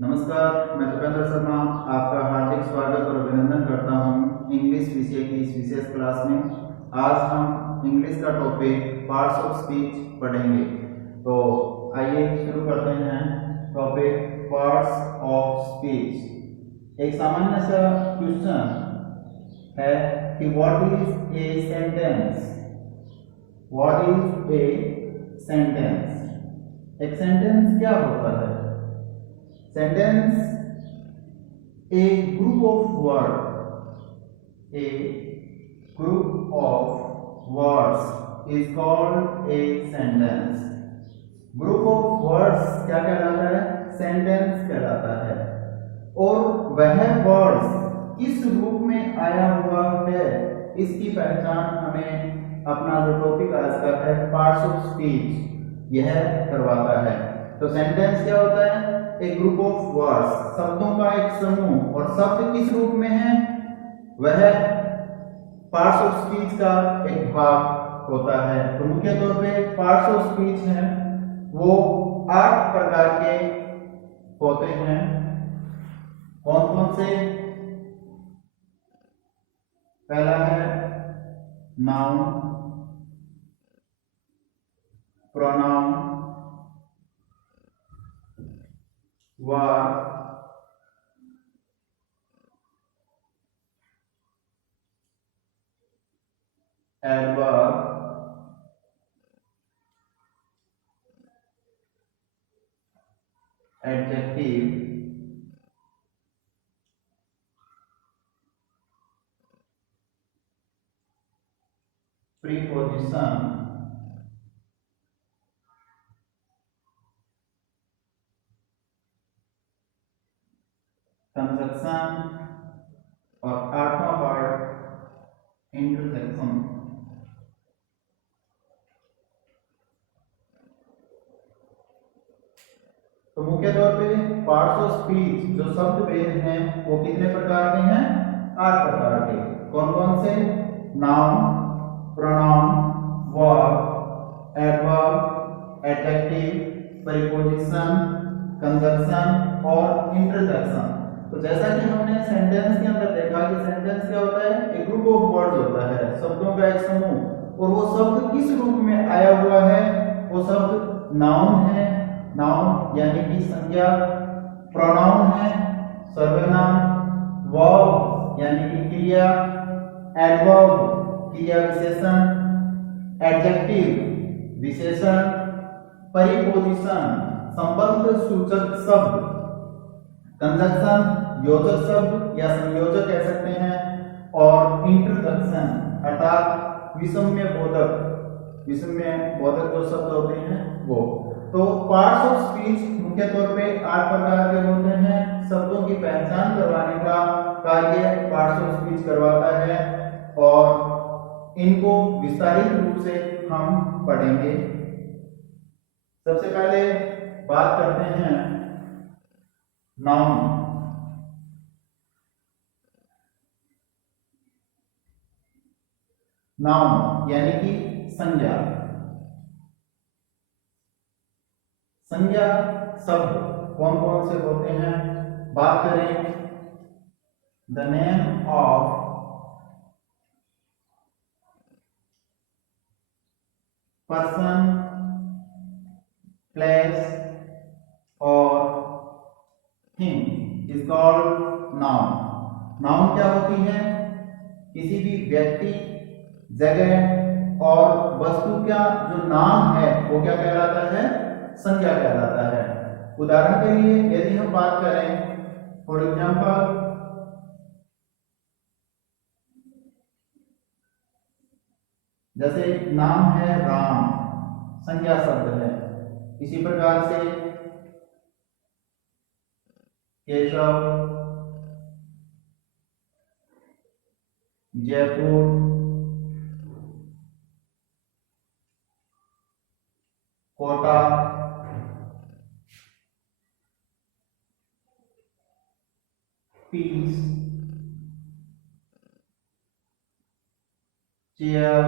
नमस्कार, मैं तपेंद्र शर्मा आपका हार्दिक स्वागत और अभिनंदन करता हूं इंग्लिश विषय की इस विशेष क्लास में। आज हम इंग्लिश का टॉपिक पार्ट्स ऑफ स्पीच पढ़ेंगे। तो आइए शुरू करते हैं टॉपिक पार्ट्स ऑफ स्पीच। एक सामान्य सा क्वेश्चन है कि what is a sentence. What is a sentence. एक सेंटेंस क्या होता है? Sentence, a group of words, a group of words is called a sentence. Group of words क्या कहलाता है? Sentence कहलाता है। और वह words किस रूप में आया हुआ है, इसकी पहचान हमें अपना जो टॉपिक आज का है पार्ट्स ऑफ स्पीच यह करवाता है। तो सेंटेंस क्या होता है? एक ग्रुप ऑफ वर्ड्स, शब्दों का एक समूह। और शब्द किस रूप में है? वह पार्ट्स ऑफ स्पीच का एक भाग होता है। तो मुख्य तौर पे पार्ट्स ऑफ स्पीच हैं वो 8 प्रकार के होते हैं। कौन कौन से? पहला है noun, pronoun, verb, adverb, adjective, preposition, conjunction और 8वां पार्ट इंटरजेक्शन। तो मुख्य तौर पे पार्ट्स ऑफ स्पीच जो शब्द भेद हैं वो कितने प्रकार के हैं? 8 प्रकार के। कौन कौन से? Noun, pronoun, verb, adverb, adjective, preposition, conjunction और इंटरजेक्शन। तो जैसा कि हमने सेंटेंस के अंदर देखा कि सेंटेंस क्या होता है? एक ग्रुप ऑफ वर्ड्स होता है, शब्दों का एक समूह। और वो शब्द किस रूप में आया हुआ है? वो शब्द नाउन है, नाउन यानी कि संज्ञा, प्रोनाउन है, सर्वनाम, वर्ब यानी कि क्रिया, एडवर्ब क्रिया विशेषण, एडजेक्टिव विशेषण, प्रीपोजिशन संबंध सूचक शब्द, कंजक्शन योजक शब्द या संयोजक कह सकते हैं, और इंटरजेक्शन अर्थात विषम्य बोधक, विषम्य बोधक जो शब्द होते हैं वो। तो पार्ट्स ऑफ स्पीच मुख्य तौर पे 8 प्रकार के होते हैं। शब्दों की पहचान करवाने का कार्य पार्ट्स ऑफ स्पीच करवाता है और इनको विस्तारित रूप से हम पढ़ेंगे। सबसे पहले बात करते हैं नाउन। नाउन यानी कि संज्ञा। संज्ञा शब्द कौन कौन से होते हैं? बात करें the name of person, place और thing is called noun. Noun क्या होती है? किसी भी व्यक्ति, जगह और वस्तु का जो नाम है वो क्या कहलाता है? संज्ञा कहलाता है। उदाहरण के लिए यदि हम बात करें, फॉर एग्जाम्पल जैसे नाम है राम, संज्ञा शब्द है। इसी प्रकार से केशव, जयपुर, कोटा, पीस, चेयर,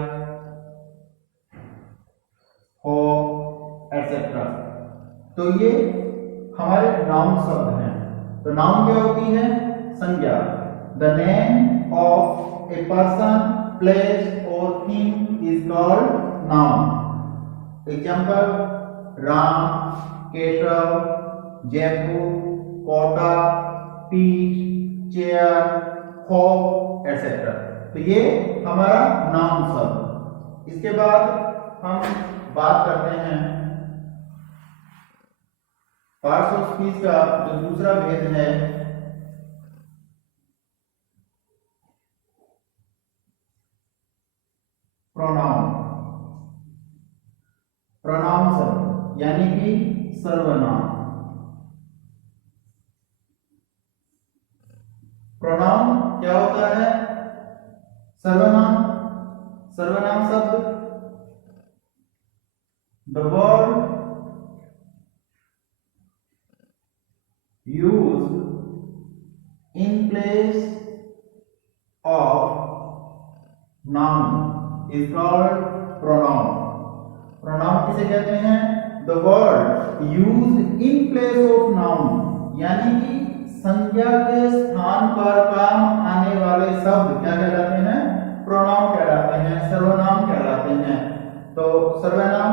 हो, एटसेट्रा। तो ये हमारे नाउन शब्द हैं। तो नाउन क्या होती है? संज्ञा। The name of a person, place और thing is called noun. Example: Ram, Keshav, Jaipur, Kota, peach, chair, hawk etcetera. तो ये हमारा नाउन शब्द। इसके बाद हम बात करते हैं पार्ट्स ऑफ स्पीच का जो दूसरा भेद है, प्रोनाउन। प्रोनाउन शब्द यानी कि सर्वनाम। प्रोनाउन क्या होता है? सर्वनाम। सर्वनाम शब्द the word used in place of noun is called pronoun. Pronoun किसे कहते हैं? The word used in place of noun, यानी कि संज्ञा के स्थान पर काम आने वाले शब्द क्या कहलाते हैं? प्रोनाउन कहलाते हैं, सर्वनाम कहलाते हैं। तो सर्वनाम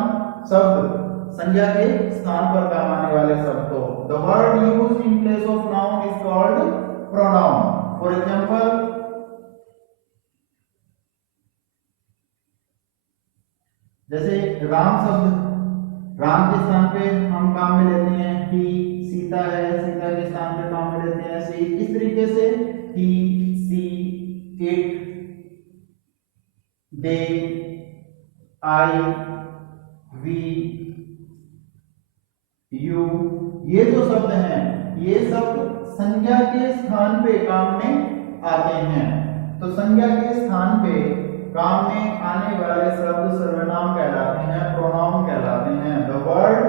शब्द संज्ञा के स्थान पर काम आने वाले शब्द को the word used in place of noun is called pronoun. For example, जैसे राम शब्द, राम के स्थान पे हम काम में लेते हैं he, सीता है, सीता के स्थान पे काम में लेते हैं she। इस तरीके से he, she, it, they, I, we, you, ये जो शब्द हैं ये शब्द संज्ञा के स्थान पे काम में आते हैं। तो संज्ञा के स्थान पे काम में आने वाले शब्द सर्वनाम कहलाते हैं, प्रोनाउन कहलाते हैं। The word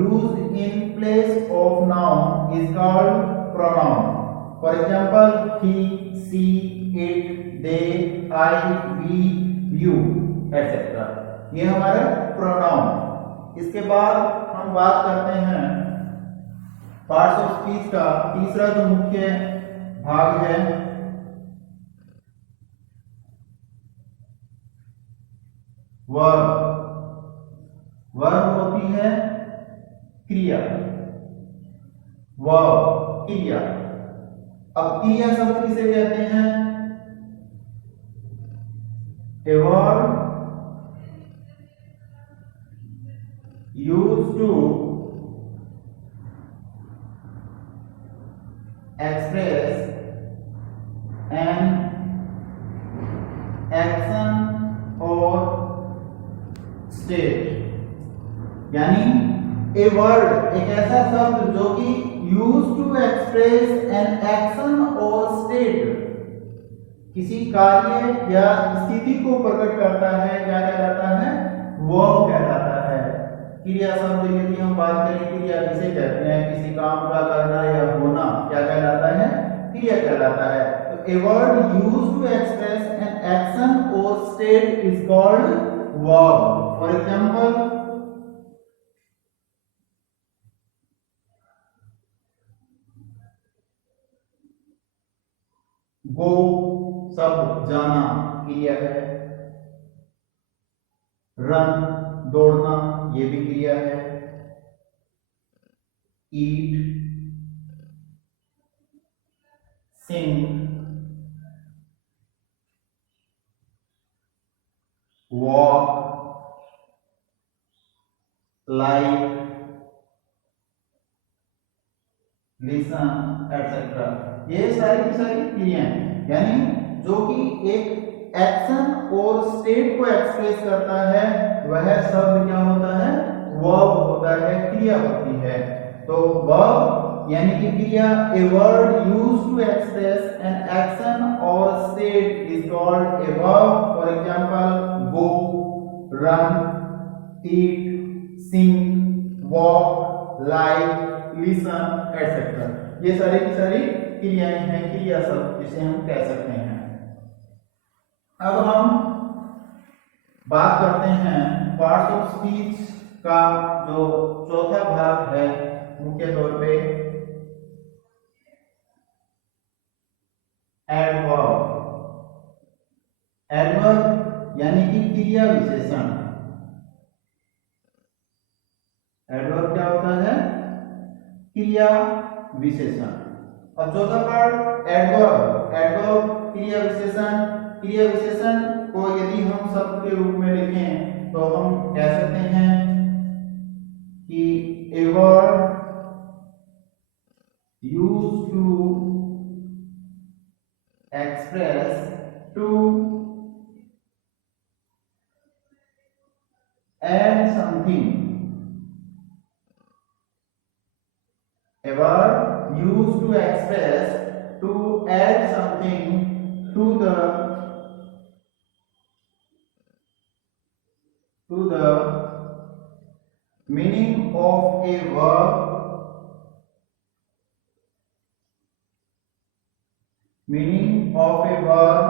used in place of noun is called pronoun. For example he, she, it, they, I, we, you etcetera. ये हमारे प्रोनाउन। इसके बाद हम बात करते हैं पार्ट्स ऑफ स्पीच का तीसरा जो मुख्य भाग है, वर्ब। वर्ब होती है क्रिया। वर्ब क्रिया। अब क्रिया शब्द किसे कहते हैं? A verb used to express an action or state। यानी ए वर्ड एक ऐसा शब्द जो कि used to express an action or state, किसी कार्य या स्थिति को प्रकट करता है, क्या कहलाता है? वर्ब कहलाता है। क्रिया शब्द यदि हम बात करें, क्रिया किसे कहते हैं? किसी काम का करना या होना क्या कहलाता है? क्रिया कहलाता है। तो a word used to express an action और state is called verb. For example, go शब्द जाना क्रिया है। रन दौड़ना ये भी क्रिया है। ईट, sing, walk, like, listen etcetera, ये सारी की सारी क्रियाएं, यानी जो कि एक एक्शन और स्टेट को एक्सप्रेस करता है वह शब्द क्या होता है? वर्ब होता है, क्रिया होती है। तो वर्ब यानी कि क्रिया, a word used to express an action और state is called a verb. For example, go, run, eat, sing, walk, like, listen etcetera, ये सारी की सारी क्रियाएं हैं, क्रिया शब्द जिसे हम कह सकते हैं। अब हम बात करते हैं पार्ट्स ऑफ स्पीच का जो चौथा भाग है, मुख्य तौर पे एडवर्ब क्या होता है? क्रिया विशेषण। अब चौथा पार्ट एडवर्ब। एडवर्ब क्रिया विशेषण। क्रिया विशेषण को यदि हम शब्द के रूप में लिखें तो हम कह सकते हैं कि a word used to express to add something. A word used to express to add something to the meaning of a verb, meaning of a verb,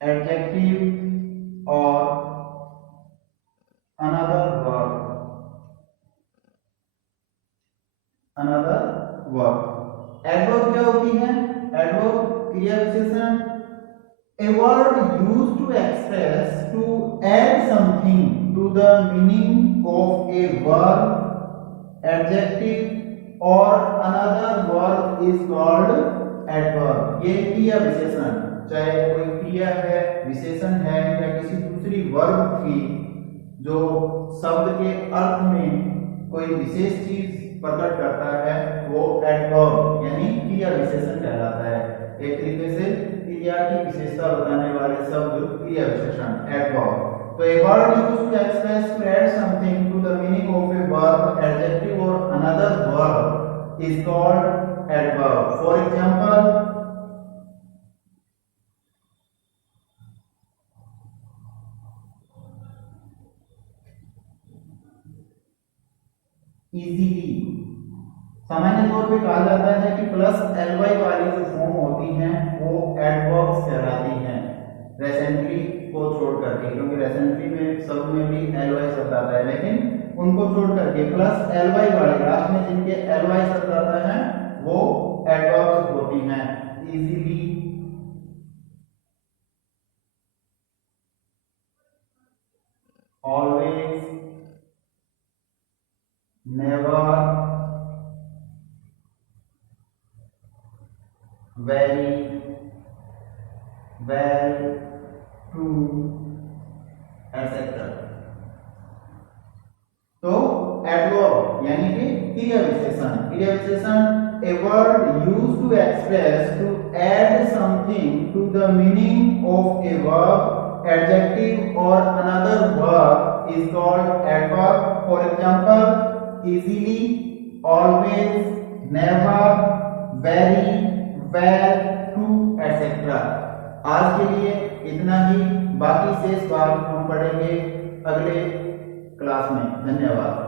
adjective or another verb, another verb. Adverb क्या होती है? Adverb क्रिया विशेषण। A word used to express to add something to the meaning of a verb, adjective or another verb is called adverb. ये क्रिया विशेषण, चाहे कोई क्रिया है, विशेषण है या किसी दूसरी वर्ब की जो शब्द के अर्थ में कोई विशेष चीज प्रकट करता है, वो एडवर्ब यानी क्रिया विशेषण कहलाता है। एक तरीके से क्रिया की विशेषता बताने वाले शब्द क्रिया विशेषण एडवर्ब। तो a word used to express to add something to the meaning of a verb, adjective or another verb is called adverb. For example, easily। सामान्य तौर पे कहा जाता है कि प्लस ly वाली जो फॉर्म होती हैं वो एडवर्ब्स कहलाती हैं, रेसेंटली को छोड़ करके, क्योंकि रेसेंटली में सब में भी ly शब्द आता है, लेकिन उनको छोड़ करके प्लस ly वाले लास्ट में जिनके ly शब्द आता है वो एडवर्ब्स होती हैं। Easily, always, never, very, well, true, etc. तो एडवर्ब यानी कि क्रिया विशेषण। क्रिया विशेषण a word used to express to add something to the meaning of a verb, adjective or another verb is called adverb. For example, easily, always, never, very, well, to, etc. आज के लिए इतना ही, बाकी शेष भाग हम पढ़ेंगे अगले क्लास में। धन्यवाद।